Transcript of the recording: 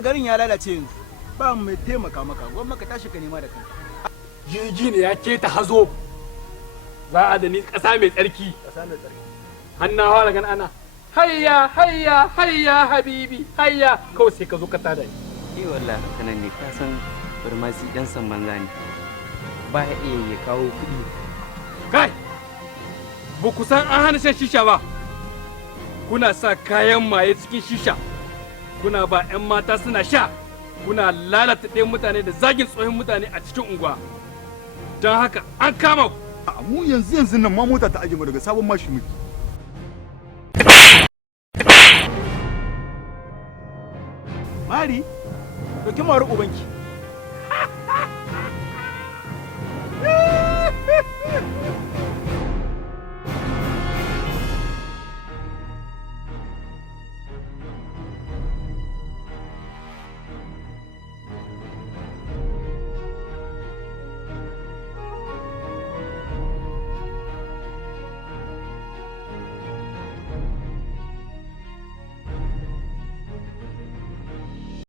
saboda garin ya lalace yanzu ba mai taimaka maka gwamma ka tashi ka nema da kanka. Jirgi ne ya keta hazo za a da ni ƙasa mai tsarki. Ƙasa mai tsarki. Hannawa daga ana hayya hayya hayya habibi hayya kawai sai ka zo ka tada ni. Wallahi haka nan ne ka san farmasi dan san banza ne ba ya iya ya kawo kuɗi. Kai ba ku san an hana shan shisha ba, kuna sa kayan maye cikin shisha kuna ba 'yan mata suna sha, kuna lalata ɗayan mutane da zagin tsohon mutane a cikin unguwa, don haka an kama ku. Mu yanzu nan ma mota ta aje mu daga sabon mashi muke. Mari, ɗauki mawar ubanki.